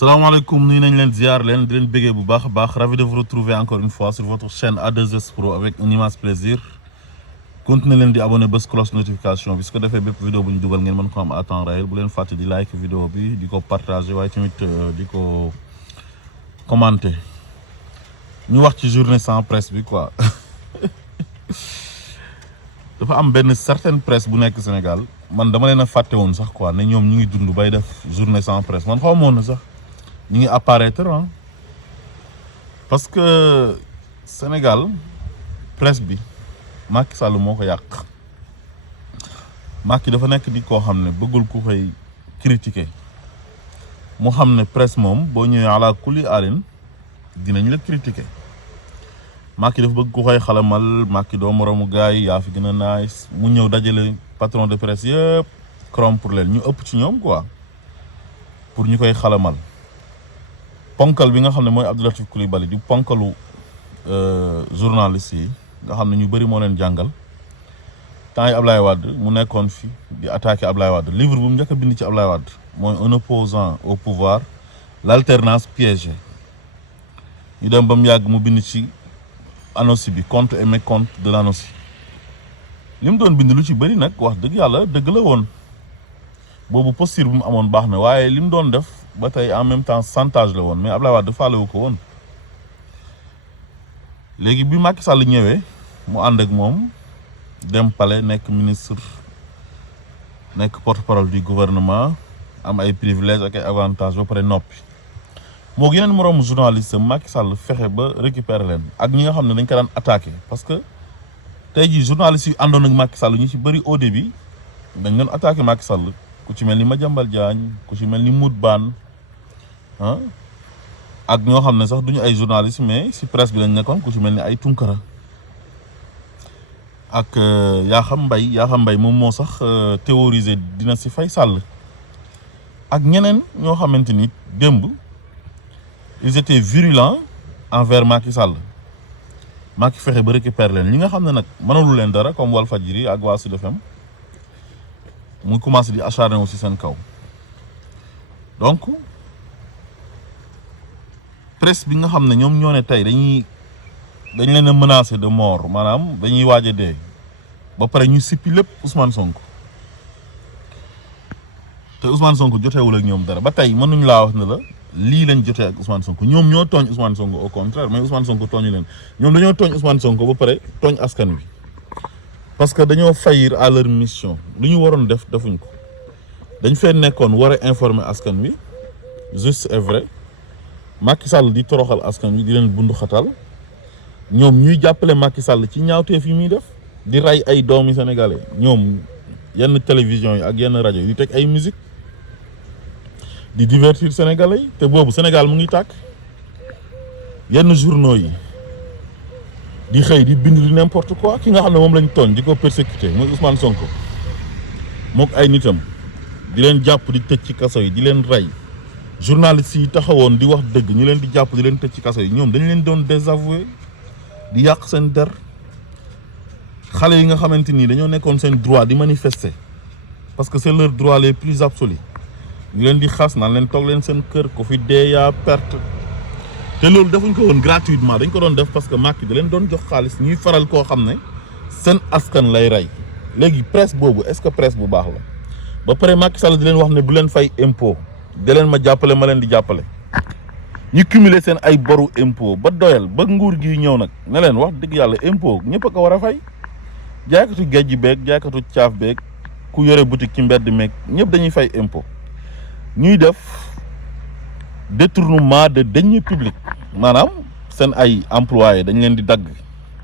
Salaamaaleykum nuyu nañ leen ziar leen di leen bëggee bu baax a baax ravi de vous retrouver encore une fois sur votre chaîne A2S Pro avec un immense plaisir continuez leen di abonné bés cloche notification bi su ko defee bépp vidéo bu ñu dugal ngeen mën ko am à temps réel bu leen fàtte di like vidéo bi di ko partager waaye tamit di ko commenter ñu wax ci journée sans presse bi quoi dafa am benn certaine presse bu nekk Sénégal man dama leen a fàtte woon sax quoi ne ñoom ñu ngi dund bay def journée sans presse man xaw ma woon sax ñu ngi apparaître parce que Sénégal presse bi Macky Sall moo ko yàq Macky dafa nekk di koo xam ne bëggul ku koy critiquer mu xam ne presse moom boo ñëwee ala kulli alin dinañ la critiquer Macky dafa bëgg ku koy xalamal Macky doo moromu gars yi yaa fi gën a nice mu ñëw dajale patron de presse yëpp corrompre leen ñu ëpp ci ñoom quoi pour ñu koy xalamal ponkal bi nga xam ne mooy Abdou Latif Coulibaly di ponkalu journaliste yi nga xam ne ñu bëri moo leen jàngal temps yi Ablaye Wade mu nekkoon fi di attaquer Ablaye Wade livre bu mu njëkk a bind ci Ablaye Wade mooy un opposant au pouvoir l'alternance piégée ñu dem ba mu yàgg mu bind ci ANOCI bi compte et mécompte de l'ANOCI li mu doon bind lu ci bëri nag wax dëgg yàlla dëgg la woon boobu posture bu mu amoon baax na waaye li mu doon def ba tey en même temps chantage la woon mais Ablaye Wade faalewu ko woon léegi bi Macky Sall ñëwee mu ànd ak moom dem palais nekk ministre nekk porte-parole du gouvernement am ay privilèges ak ay avantages ba pare noppi moo yeneen moroomu journaliste Macky Sall fexe ba récupérer leen ak ñi nga xam ne dañ ko daan attaqué parce que tey jii journaliste yu àndoon ak Macky Sall ñu ci bëri au début dañ doon attaqué Macky Sall ku ci mel ni Madiambal Diagne ku ci mel ni Mout Bane ak ñoo xam ne sax duñu ay journaliste mais si presse bi lañ nekkoon ku ci mel ni ay Tunkara ak Yakham Mbaye moom moo sax théorisé dina si Faye Sall ak ñeneen ñoo xamante ni démb ils étaient virulents envers Macky Sall Macky fexe ba récupérer leen ñi nga xam ne nag mënalu leen dara comme Walfadjri ak waa Sud FM mu commencé di acharné aussi seen kaw donc presse bi nga xam ne ñoom ñoo ne tey dañ leen a menacé de mort maanaam dañuy waaj a dee ba pare ñu sippi lépp Ousmane Sonko te Ousmane Sonko joteewul ak ñoom dara ba tey mënuñ laa wax ne la lii lañ jotee ak Ousmane Sonko ñoom ñoo tooñ Ousmane Sonko au contraire mais Ousmane Sonko tooñu leen ñoom dañoo tooñ Ousmane Sonko ba pare tooñ askan wi parce que dañoo faillir à leur mission lu ñu waroon def defuñ ko dañ fee nekkoon war a informer askan wi juste et vrai Macky Sall di toroxal askan wi di leen bundu xatal ñoom ñuy jàppale Macky Sall ci ñaawteef yi muy def di rey ay doomi sénégalais ñoom yenn télévision yi ak yenn rajo yi di teg ay musique di divertir sénégalais yi te boobu Sénégal mu ngi tàkk yenn journaux yi di xëy di bind di n'importe quoi ki nga xam ne moom lañ tooñ di ko persécuter mooy Ousmane Sonko mook ay nitam di leen jàpp di tëj ci kaso yi di leen rey journalistes yi taxawoon di wax dëgg ñu leen di jàpp di leen tëj ci kaso yi ñoom dañ leen doon désavouer di yàq seen der xale yi nga xamante ni dañoo nekkoon seen droit di manifester parce que c'est leur droit les plus absolus ñu leen di xas naan leen toog leen seen kër ko fi dee yaa perte te loolu defuñ ko woon gratuitement dañ ko doon def parce que Macky da leen doon jox xaalis ñuy faral koo xam ne seen askan lay rey léegi presse boobu est-ce que presse bu baax la ba pare Macky Sall di leen wax ne bu leen fay impôt da leen ma jàppale ma leen di jàppale ñu cumuler seen ay boru impôt ba doyal ba nguur gi ñëw nag ne leen wax dëgg yàlla impôt ñëpp a ko war a fay jaaykatu géej gi beeg jaaykatu caaf beeg ku yore boutique ci mbedd meeg ñëpp dañuy fay impôt ñuy def détournement de deniers publics maanaam seen ay employés dañ leen di dagg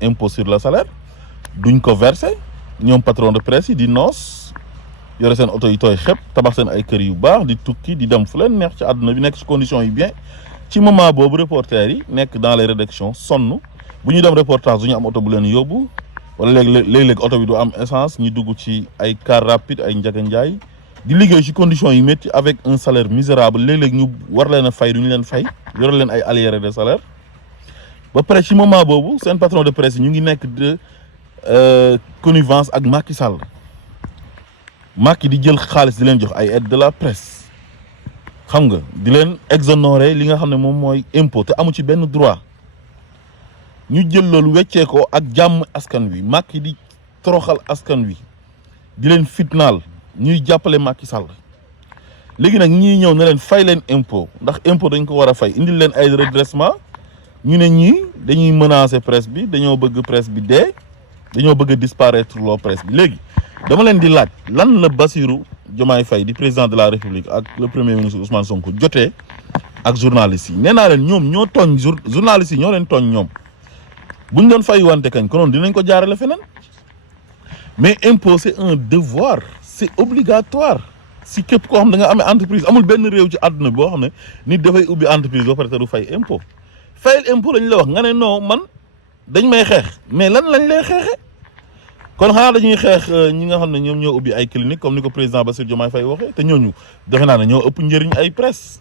impôt sur le salaire duñ ko verser ñoom patron de presse yi di noos yore seen oto yi tooy xepp tabax seen ay kër yu baax di tukki di dem fu leen neex ci àdduna bi nekk ci conditions yi bien ci moment boobu reporters yi nekk dans les rédactions sonn bu ñu dem reportage du ñu am oto bu leen yóbbu wala léeg-léeg oto bi du am essence ñu dugg ci ay car rapide ay Ndiaga Ndiaye di liggéey ci conditions yi métti avec un salaire misérable léeg-léeg ñu war leen a fay du ñu leen fay yore leen ay arriérés de salaire ba pare ci moment boobu seen patron de presse yi ñu ngi nekk de connivence ak Macky Sall Macky di jël xaalis di leen jox ay aide de la presse xam nga di leen exonérer li nga xam ne moom mooy impôt te amu ci benn droit ñu jël loolu weccee ko ak jàmm askan wi Macky di toroxal askan wi di leen fitnaal ñuy jàppale Macky Sall léegi nag ñii ñëw ne leen fay leen impôt ndax impôt dañ ko war a fay indil leen ay redressement ñu ne ñii dañuy menacer presse bi dañoo bëgg presse bi dee dañoo bëgg a disparaître loo presse bi léegi dama leen di laaj lan la Bassirou Diomaye Faye di président de la République ak le premier ministre Ousmane Sonko jotee ak journalistes yi nee naa leen ñoom ñoo tooñ journalistes yi ñoo leen tooñ ñoom bu ñu doon fay wante kañ konoon dinañ ko jaarale feneen mais impôt c'est un devoir c'est obligatoire si képp koo xam da nga amee entreprise amul benn réew ci àdduna bi boo xam ne nit dafay ubbi entreprise ba pare te du fay impôt fayal impôt lañ la wax nga ne non man dañ may xeex mais lan lañ lay xeexe kon xanaa dañuy xeex ñi nga xam ne ñoom ñoo ubbi ay clinique comme ni ko président Bassirou Diomaye Faye waxee te ñooñu defe naa ne ñoo ëpp njëriñ ay presse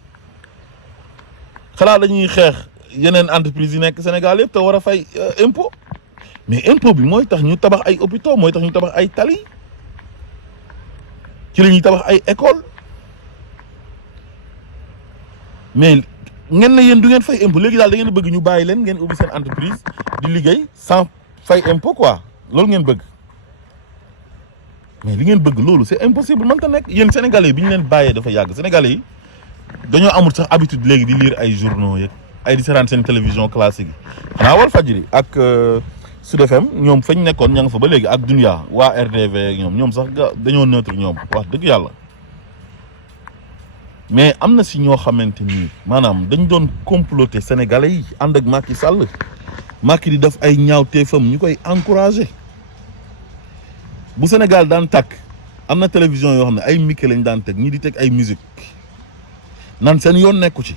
xanaa dañuy xeex yeneen entreprise yi nekk Sénégal yëpp te war a fay impôt mais impôt bi mooy tax ñu tabax ay hôpitaux mooy tax ñu tabax ay tali ci la ñuy tabax ay école mais ngeen ne yéen du ngeen fay impôt léegi daal da ngeen bëgg ñu bàyyi leen ngeen ubbi seen entreprise di liggéey sans fay impôt quoi loolu ngeen bëgg mais li ngeen bëgg loolu c'est impossible mënta nekk yéen sénégalais yi bi ñu leen bàyyee dafa yàgg sénégalais yi dañoo amul sax habitude léegi di lire ay journaux yeeg ay di seetaan seen télévision classique yi xanaa Walfadjri ak Sud FM ñoom fañ nekkoon ña nga fa ba léegi ak Dunia waa RDV ak ñoom sax dañoo neutre ñoom wax dëgg yàlla mais am na si ñoo xamante ni maanaam dañ doon comploter sénégalais yi ànd ak Macky Sall Macky di def ay ñaawteefam ñu koy encourager bu Sénégal daan tàkk am na télévision yoo xam ne ay micro lañ daan teg ñii di teg ay musique nan seen yoon nekku ci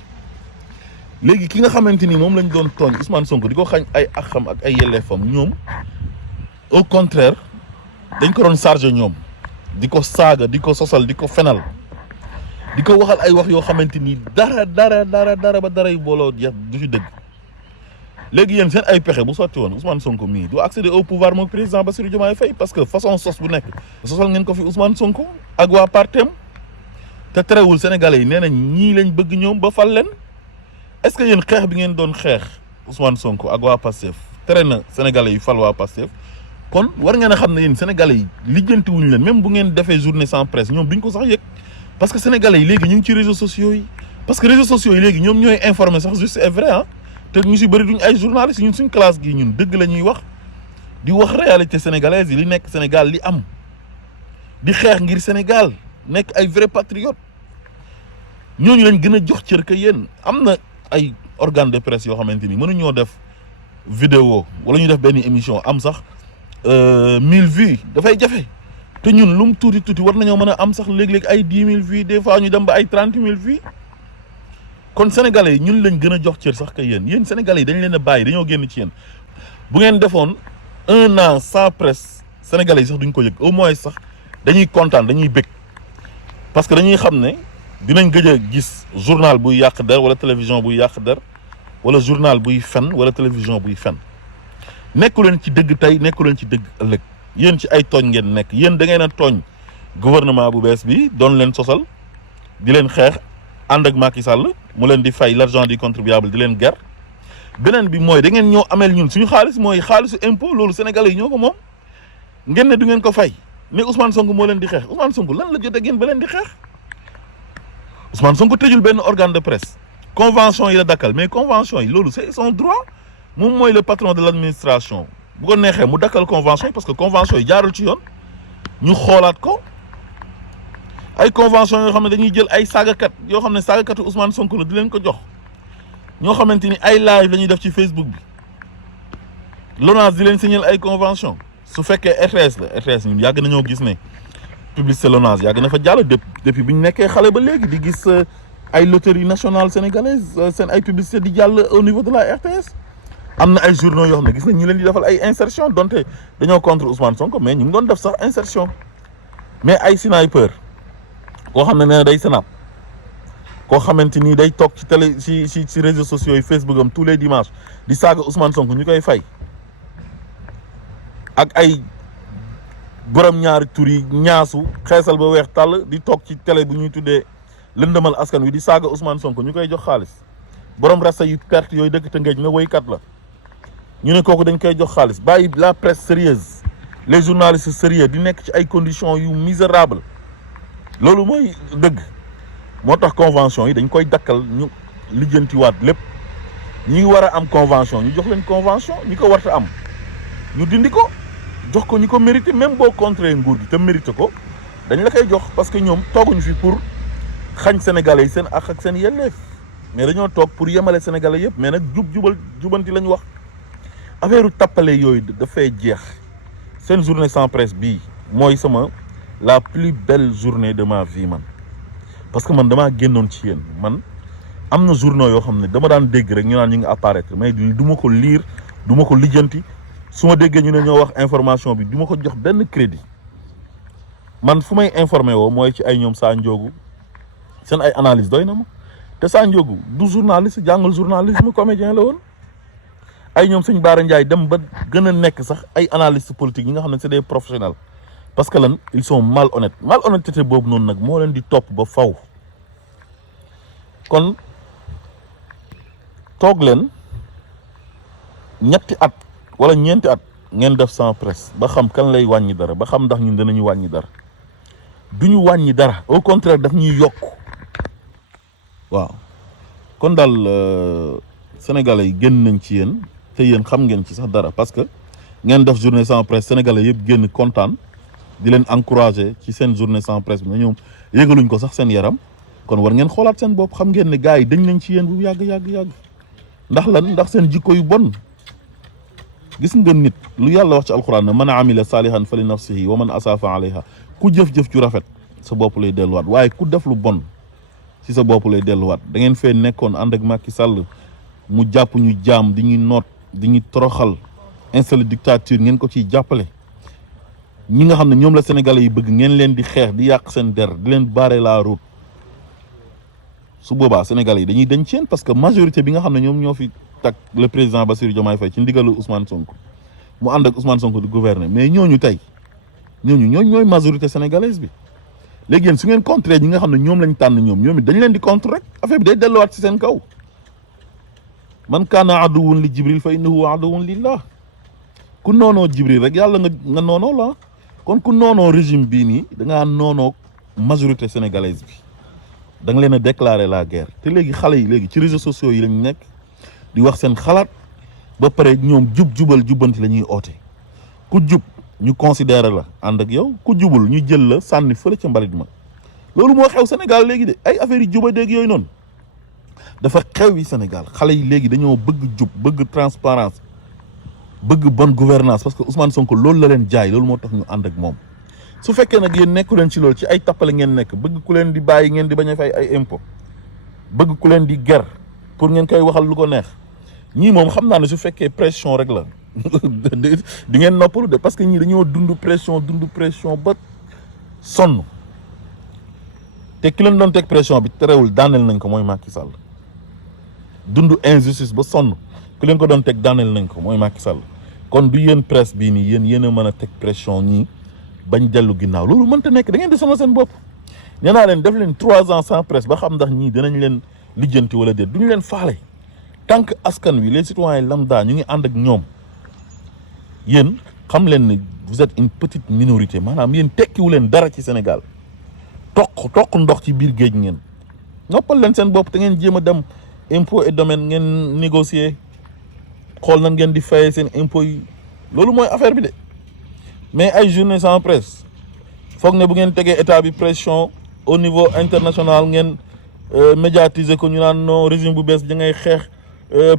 léegi ki nga xamante ni moom lañ doon tooñ Ousmane Sonko di ko xañ ay axam ak ay yelleefam ñoom au contraire dañ ko doon chargé ñoom di ko saaga di ko sosal di ko fenal di ko waxal ay wax yoo xamante ni dara ba dara yu booloo jeex du ci dëgg léegi yéen seen ay pexe bu sotti woon Ousmane Sonko mii du accéder au pouvoir moom président Bassirou Diomaye Faye parce que façon sos bu nekk sosal ngeen ko fi Ousmane Sonko ak waa partem te terewul sénégalais yi nee nañ ñii lañ bëgg ñoom ba fal leen est-ce que yéen xeex bi ngeen doon xeex Ousmane Sonko ak waa Pastef tere na sénégalais yi fal waa Pastef kon war ngeen a xam ne yéen sénégalais yi lijjanti wuñu leen même bu ngeen defee journée sans presse ñoom duñ ko sax yëg parce que sénégalais yi léegi ñu ngi ci réseaux sociaux yi parce que réseaux sociaux yi léegi ñoom ñooy informer sax juste et vrai ah te ñu si bëri duñ ay journalistes ñun suñ classe gi ñun dëgg la ñuy wax di wax réalité sénégalaise yi li nekk Sénégal li am di xeex ngir Sénégal nekk ay vrai patriote ñooñu lañ gën a jox cër que yéen am na ay organe de presse yoo xamante ni mënuñoo def vidéo wala ñu def benn émission am sax 1000 vues dafay jafe te ñun lu mu tuuti war nañoo mën a am sax léeg-léeg ay 10 000 vues des fois ñu dem ba ay 30 000 vues kon sénégalais yi ñun lañ gën a jox cër sax que yéen sénégalais yi dañ leen a bàyyi dañoo génn ci yéen bu ngeen defoon 1 an sans presse sénégalais yi sax duñ ko yëg au moins sax dañuy kontaan dañuy bëgg parce que dañuy xam ne dinañ gëj a gis journal buy yàq der wala télévision buy yàq der wala journal buy fen wala télévision buy fen nekku leen ci dëgg tey nekku leen ci dëgg ëllëg yéen ci ay tooñ ngeen nekk yéen da ngeen a tooñ gouvernement bu bees bi doon leen sosal di leen xeex ànd ak Macky Sall mu leen di fay l'argent du contribuable di leen ger beneen bi mooy da ngeen ñoo ameel ñun suñu xaalis mooy xaalisu impôt loolu sénégalais yi ñoo ko moom ngeen ne du ngeen ko fay mais Ousmane Sonko moo leen di xeex Ousmane Sonko lan la jotee ngeen ba leen di xeex Ousmane Sonko tëjul benn organe de presse convention yi la dakkal mais convention yi loolu c'est son droit moom mooy le patron de l'administration bu ko neexee mu dakkal convention yi parce que convention yi jaarul ci yoon ñu xoolaat ko ay convention yoo xam ne dañuy jël ay saagakat yoo xam ne saagakatu Ousmane Sonko la di leen ko jox ñoo xamante ni ay live la ñuy def ci Facebook bi LONASE di leen signaler ay convention su fekkee RTS la RTS ñun yàgg nañoo gis ne publicité LONASE yàgg na fa jàll depuis bi ñu nekkee xale ba léegi di gis ay loterie nationale sénégalaise seen ay publicité di jàll au niveau de la RTS am na ay journaux yoo xam ne gis nañ ñu leen di defal ay insertion donte dañoo contre Ousmane Sonko mais ñu ngi doon def sax insertion mais ay sniper koo xam ne nee na day snap koo xamante ni day toog ci télé ci réseaux sociaux yi Facebook am tous les dimanches di saaga Ousmane Sonko ñu koy fay ak ay borom ñaari tur yi ñaasu xeesal ba weex tàll di toog ci télé bu ñuy tuddee lëndëmal askan wi di saaga Ousmane Sonko ñu koy jox xaalis borom rasta yu perte yooyu dëkk Tëngéej na woykat la ñu ne kooku dañ koy jox xaalis bàyyi la presse sérieuse les journalistes sérieux di nekk ci ay conditions yu misérables loolu mooy dëgg moo tax convention yi dañ koy dakkal ñu lijjantiwaat lépp ñi war a am convention ñu jox leen convention ñi ko warta am ñu dindi ko jox ko ñi ko mérité même boo contré nguur gi te mérité ko dañ la koy jox parce que ñoom tooguñu fi pour xañ sénégalais yi seen ak seen yelleef mais dañoo toog pour yemale sénégalais yëpp mais nag jubanti la ñu wax affaire u tappale yooyu dafay jeex seen journée sans presse bii mooy sama la plus belle journée de ma vie man parce que man damaa génnoon ci yéen man am na journaux yoo xam ne dama daan dégg rek ñu naan ñu ngi apparaître mais du ma ko lire du ma ko lijjanti su ma déggee ñu ne ñoo wax information bi du ma ko jox benn crédit man fu may informé woo mooy ci ay ñoom Sa Ndiogou seen ay analyse doy na ma te Sa Ndiogou du journaliste jàngal journalisme comédien la woon ay ñoom sëñ Bara Ndiaye dem ba gën a nekk sax ay analystes politiques yi nga xam ne c'est des professionnels parce que lan ils sont malhonnêteté boobu noonu nag moo leen di topp ba faw kon toog leen ñetti at wala ñeenti at ngeen def sans presse ba xam kan lay wàññi dara ba xam ndax ñun danañu wàññi dara du ñu wàññi dara au contraire daf ñuy yokk waaw kon daal sénégalais yi génn nañ ci yéen te yéen xam ngeen ci sax dara parce que ngeen def journée sans presse sénégalais yëpp génn kontaan di leen encourager ci seen journée sans presse bi na ñoom yëgaluñ ko sax seen yaram kon war ngeen xoolaat seen bopp xam ngeen ne gars yi dañ nañ ci yéen bu yàgg ndax lan ndax seen jikko yu bon gis nga nit lu yàlla wax ci alxuraan ne man amila salihan fa li nafsihi wa man asafa alayha ku jëf-jëf ju rafet sa bopp lay delluwaat waaye ku def lu bon ci sa bopp lay delluwaat da ngeen fee nekkoon ànd ak Macky Sall mu jàpp ñu jaam di ñuy noot di ñuy toroxal installé dictature ngeen ko ciy jàppale ñi nga xam ne ñoom la sénégalais yi bëgg ngeen leen di xeex di yàq seen der di leen barrer la route su boobaa sénégalais yi dañuy dañ ci yéen parce que majorité bi nga xam ne ñoom ñoo fi tag le président Bassirou Diomaye Faye ci ndigalu Ousmane Sonko mu ànd ak Ousmane Sonko di gouverner mais ñooñu tey ñooy majorité sénégalaise bi léegi yéen su ngeen contrer ñi nga xam ne ñoom lañ tànn ñoom it dañ leen di contre rek affaire bi day delluwaat ci seen kaw man kaana aduwwun li Jibril fa innahu aduwwun lillah ku noonoo Jibril rek yàlla nga noonoo la kon ku noonoo régime bii nii da ngaa noonoo majorité sénégalaise bi da nga leen a déclarer la guerre te léegi xale yi léegi ci réseaux sociaux yi lañ nekk di wax seen xalaat ba pare ñoom jubal jubbanti la ñuy oote ku jub ñu considérer la ànd ak yow ku jubul ñu jël la sànni fële ca mbalit ma loolu moo xew Sénégal léegi de ay affaire yi juba dégg yooyu noonu dafa xew yi Sénégal xale yi léegi dañoo bëgg jub bëgg transparence bëgg bonne gouvernance parce que Ousmane Sonko loolu la leen jaay loolu moo tax ñu ànd ak moom su fekkee nag yéen nekku leen ci loolu ci ay tappale ngeen nekk bëgg ku leen di bàyyi ngeen di bañ a fay ay impôt bëgg ku leen di ger pour ngeen koy waxal lu ko neex ñii moom xam naa ne su fekkee pression rek la di ngeen noppalu de parce que ñii dañoo dund pression ba sonn te ki leen doon teg pression bi terewul daaneel nañ ko mooy Macky Sall dund injustice ba sonn ki leen ko doon teg daaneel nañ ko mooy Macky Sall kon du yéen presse bii nii yéen a mën a teg pression ñii bañ dellu ginnaaw loolu mënta nekk da ngeen di sonal seen bopp nee naa leen def leen 3 ans sans presse ba xam ndax ñii dinañ leen lijjanti wala déet duñu leen faale tant que askan wi les citoyens lambda ñu ngi ànd ak ñoom yéen xam leen ne vous êtes une petite minorité maanaam yéen tekkiwu leen dara ci Sénégal toq ndox ci biir géej ngeen noppal leen seen bopp te ngeen jéem a dem impôt et domaine ngeen négocier xool nan ngeen di fayee seen impôt yi loolu mooy affaire bi de mais ay journée sans presse foog ne bu ngeen tegee état bi pression au niveau international ngeen médiatiser ko ñu naan non régime bu bees da ngay xeex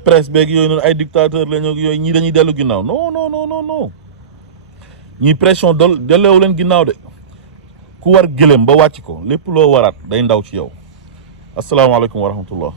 presse beeg yooyu noonu ay dictateur la ñu yooyu ñii dañuy dellu ginnaaw non ñii pression delleewu leen ginnaaw de ku war gëlëm ba wàcc ko lépp loo waraat day ndaw ci yow asalaamaaleykum wa rahmatullah